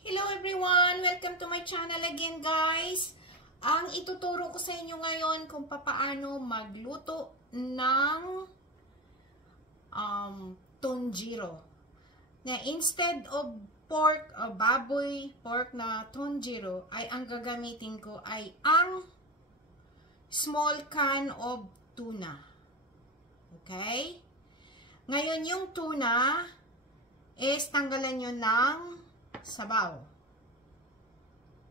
Hello everyone! Welcome to my channel again guys! Ang ituturo ko sa inyo ngayon kung paano magluto ng tonjiro. Na instead of pork o baboy, pork na tonjiro, ay ang gagamitin ko ay ang small can of tuna. Okay? Ngayon yung tuna is tanggalan nyo ng sabaw.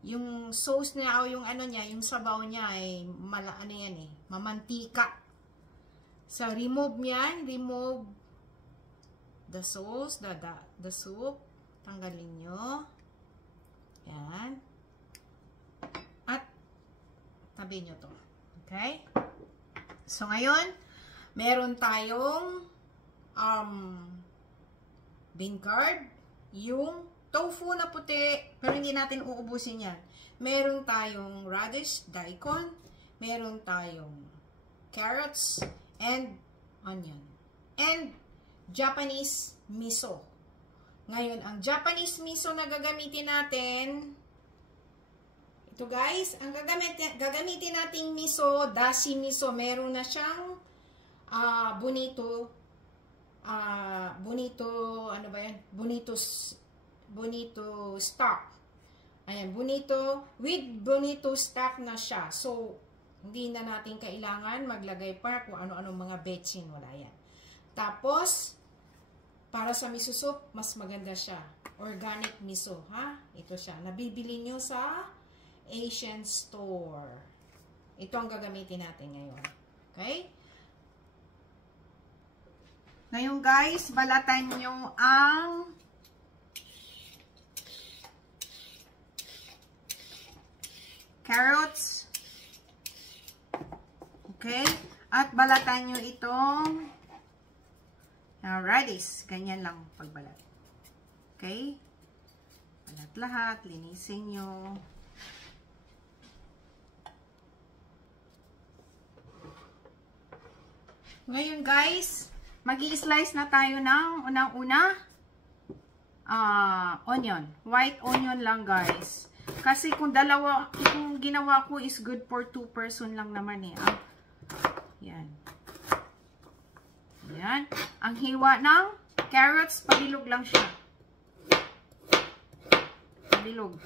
Yung sauce niya o yung ano niya, yung sabaw niya ay mamantika. So remove niyan, remove the sauce, the soup. Tanggalin nyo. Yan. At tabi nyo to. Okay? So ngayon, meron tayong bean curd, yung tofu na puti, pero hindi natin uubusin yan. Meron tayong radish, daikon, meron tayong carrots, and onion. And Japanese miso. Ngayon, ang Japanese miso na gagamitin natin, ito guys, ang gagamitin nating miso, dashi miso, meron na siyang bonito, ano ba yan? Bonito stock. Ayan, with bonito stock na siya. So, hindi na natin kailangan maglagay pa kung ano-anong mga betchin. Wala yan. Tapos, para sa miso soup, mas maganda siya. Organic miso, ha? Ito siya. Nabibili nyo sa Asian store. Ito ang gagamitin natin ngayon. Okay? Ngayon guys, balatan nyo ang carrots. Okay? At balatan nyo itong radish. Ganyan lang pagbalat. Okay? Balat lahat. Linisin nyo. Ngayon guys, magi-slice na tayo ng unang-una onion. White onion lang guys. Kasi kung ginawa ko is good for 2 person lang naman eh. Yan. Yan. Ang hiwa ng carrots, pabilog lang siya. Pabilog.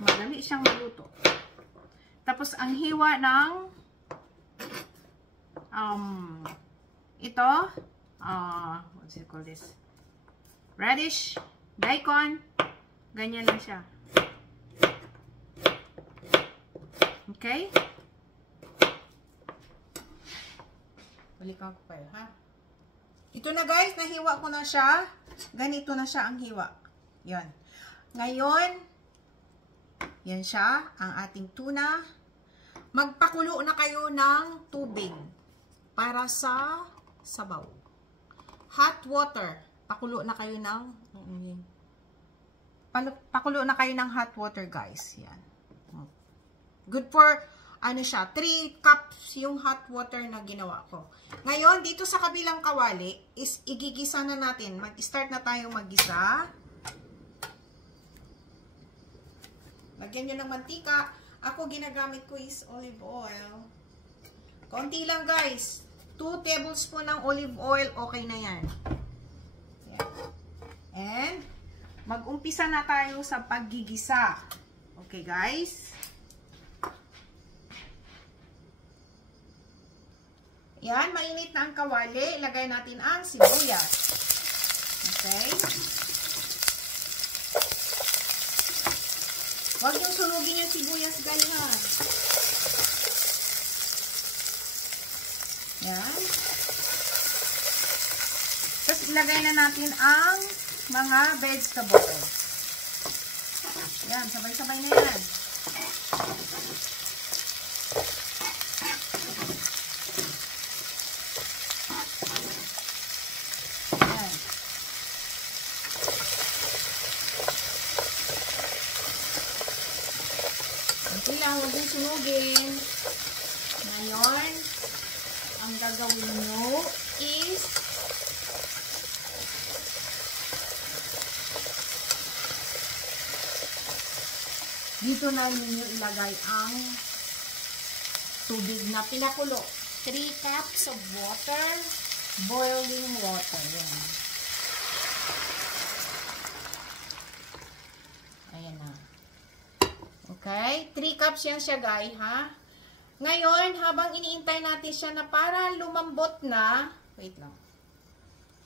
Madali siyang maluto. Tapos ang hiwa ng ito, what's it called this? Radish, daikon, ganyan lang siya. Okay? Balikan ko kayo, ha? Ito na guys, nahiwa ko na siya. Ganito na siya ang hiwa. Yan. Ngayon, yan siya, ang ating tuna. Magpakulo na kayo ng tubig para sa sabaw. Hot water. Pakulo na kayo ng hot water guys. Yan. Good for ano siya, 3 cups yung hot water na ginawa ko. Ngayon, dito sa kabilang kawali is igigisa na natin. Mag-start na tayong maggisa. Lagyan nyo ng mantika. Ako ginagamit ko is olive oil. Konti lang guys. 2 tablespoon ng olive oil, okay na yan. Yan. And, mag-umpisa na tayo sa paggigisa. Okay guys? Yan, mainit na ang kawali. Ilagay natin ang sibuyas. Okay? Huwag niyong sunugin yung sibuyas, guys, ha? Yan. Tapos, ilagay na natin ang mga vegetables. Yan, sabay-sabay na yan. Huwag yung sunugin. Ngayon, ang gagawin nyo is Dito na ninyo ilagay ang tubig na pinakulo. 3 cups of water, boiling water. Yan. Ayan na. Okay? 3 cups yan siya, guys, ha? Ngayon, habang iniintay natin siya na para lumambot na, wait lang.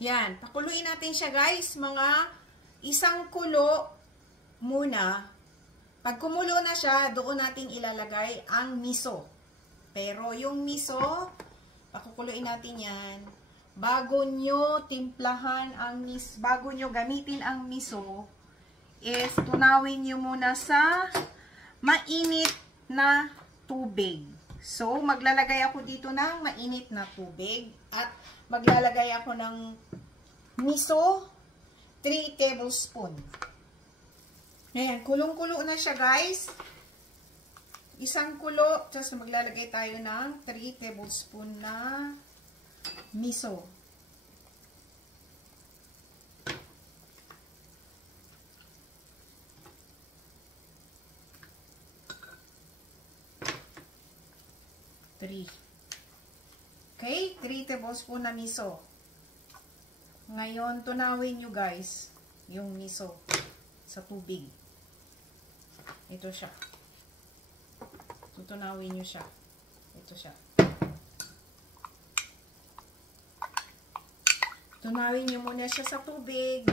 Yan. Pakuluin natin siya, guys. Mga isang kulo muna. Pag kumulo na siya, doon natin ilalagay ang miso. Pero yung miso, pakukuluin natin yan. Bago nyo timplahan ang miso, bago nyo gamitin ang miso, is tunawin nyo muna sa mainit na tubig. So, maglalagay ako dito ng mainit na tubig at maglalagay ako ng miso, 3 tablespoon. Ayan, kulong-kulo na siya, guys. Isang kulo, tapos maglalagay tayo ng 3 tablespoon na miso. Okay, 3 tablespoon na miso. Ngayon, tunawin nyo, guys, yung miso sa tubig. Ito siya. Tutunawin nyo siya. Ito siya. Tunawin nyo muna siya sa tubig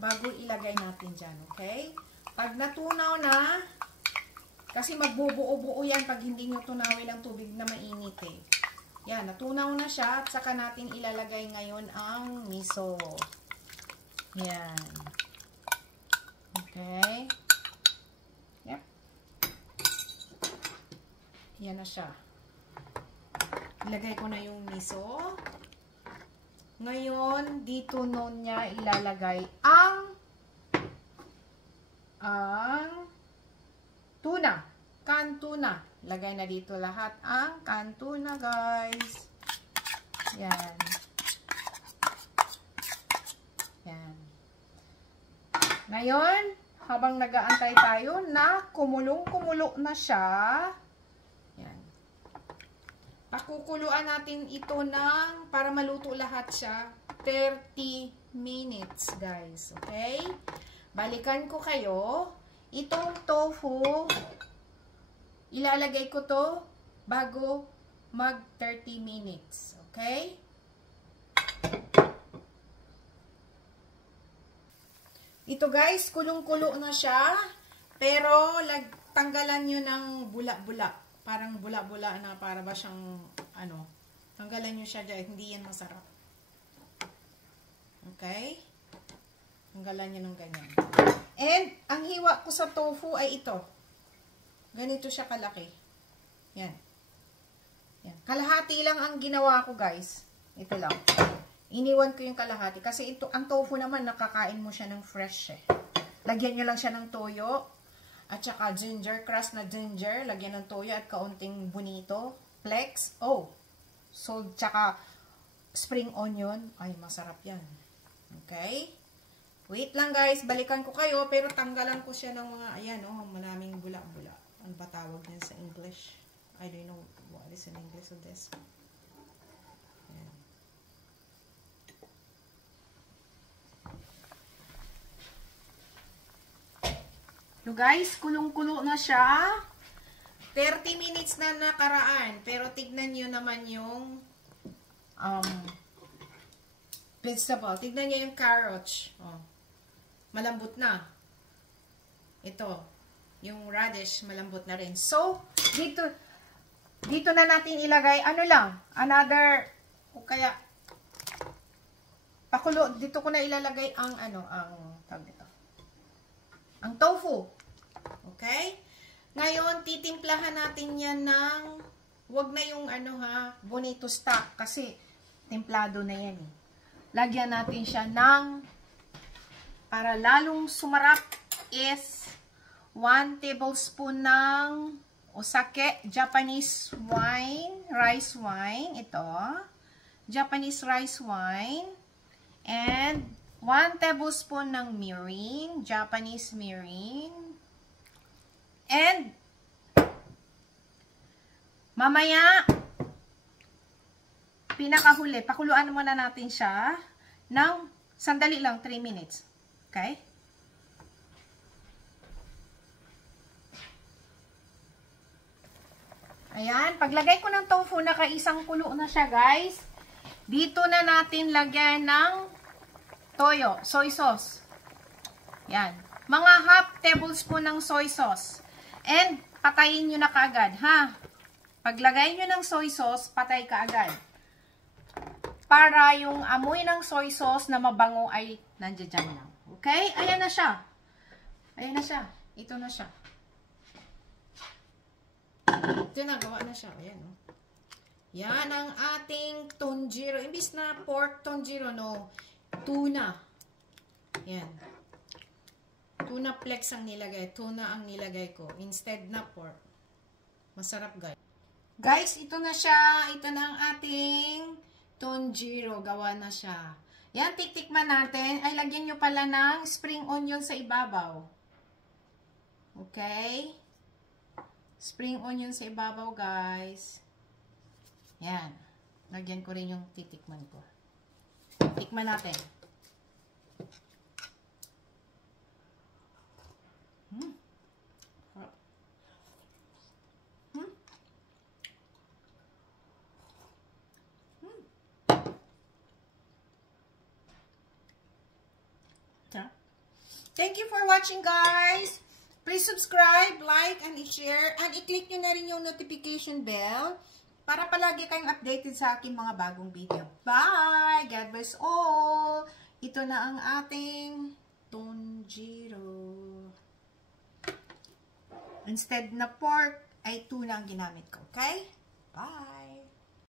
bago ilagay natin dyan, okay? Pag natunaw na, kasi magbubuo-buo yan pag hindi nyo tunawin ang tubig na mainit eh. Yan, natunaw na siya at saka natin ilalagay ngayon ang miso. Yan. Okay. Yep. Yan na siya. Ilagay ko na yung miso. Ngayon, dito nun niya ilalagay ang tuna. Canned tuna. Lagay na dito lahat ang canned tuna, guys. Yan. Yan. Ngayon, habang nag-aantay tayo na kumulong-kumulo na siya, yan. Pakukuluan natin ito ng, para maluto lahat siya, 30 minutes, guys. Okay? Balikan ko kayo. Itong tofu, ilalagay ko to bago mag 30 minutes. Okay? Ito, guys, kulong-kulo na siya. Pero, tanggalan nyo ng bula-bula. Parang bula-bula na para ba siyang, ano, tanggalan nyo siya dyan. Hindi yan masarap. Okay? Tanggalan nyo ng ganyan. And, ang hiwa ko sa tofu ay ito. Ganito siya kalaki. Yan. Yan. Kalahati lang ang ginawa ko, guys. Ito lang. Iniwan ko yung kalahati. Kasi ito, ang tofu naman, nakakain mo siya ng fresh eh. Lagyan nyo lang siya ng toyo. At saka ginger, crushed na ginger. Lagyan ng toyo at kaunting bonito. Flex. Oh. Salt, tsaka spring onion. Ay, masarap yan. Okay? Wait lang, guys. Balikan ko kayo. Pero tanggalan ko siya ng mga, ayan, oh, maraming bula-bula. Ano ba tawag din sa English? I don't know what is in English of this. Ayan. So guys, kulong-kulo na siya. 30 minutes na nakaraan. Pero tignan nyo naman yung vegetable. Tignan nyo yung carrots. Oh. Malambot na. Ito. Yung radish, malambot na rin. So, dito na natin ilagay, ano lang, another, o kaya, pakulo, dito ko na ilalagay ang, tawag dito, ang tofu. Okay? Ngayon, titimplahan natin yan ng, wag na yung, bonito stock, kasi, templado na yan eh. Lagyan natin siya ng, para lalong sumarap, is, 1 tablespoon ng osake, Japanese wine, rice wine, ito. Japanese rice wine. And 1 tablespoon ng mirin, Japanese mirin. And, mamaya, pinakahuli, pakuluan muna natin siya ng sandali lang, 3 minutes. Okay? Ayan, paglagay ko ng tofu, nakaisang kulo na siya, guys. Dito na natin lagyan ng toyo, soy sauce. Yan. Mga half tablespoon ng soy sauce. And, patayin nyo na kaagad, ha? Paglagay nyo ng soy sauce, patay kaagad. Para yung amoy ng soy sauce na mabango ay nandiyan lang. Okay? Ayan na siya. Ayan na siya. Ito na siya. Ito na, gawa na siya. Ayan, no? Yan ang ating tonjiro. Imbis na pork tonjiro, no? Tuna. Yan. Tuna flex ang nilagay. Tuna ang nilagay ko. Instead na pork. Masarap, guys. Guys, ito na siya. Ito na ang ating tonjiro. Gawa na siya. Yan, tiktikman natin. Ay, lagyan nyo pala ng spring onion sa ibabaw. Okay? Spring onion sa ibabaw, guys. Yan. Lagyan ko rin yung titikman ko. Tikman natin. Thank you for watching, guys. Please subscribe, like, and i-share. And i-click nyo na rin yung notification bell para palagi kayong updated sa aking mga bagong video. Bye! God bless all! Ito na ang ating tonjiro. Instead na pork, ay tuna ang ginamit ko. Okay? Bye!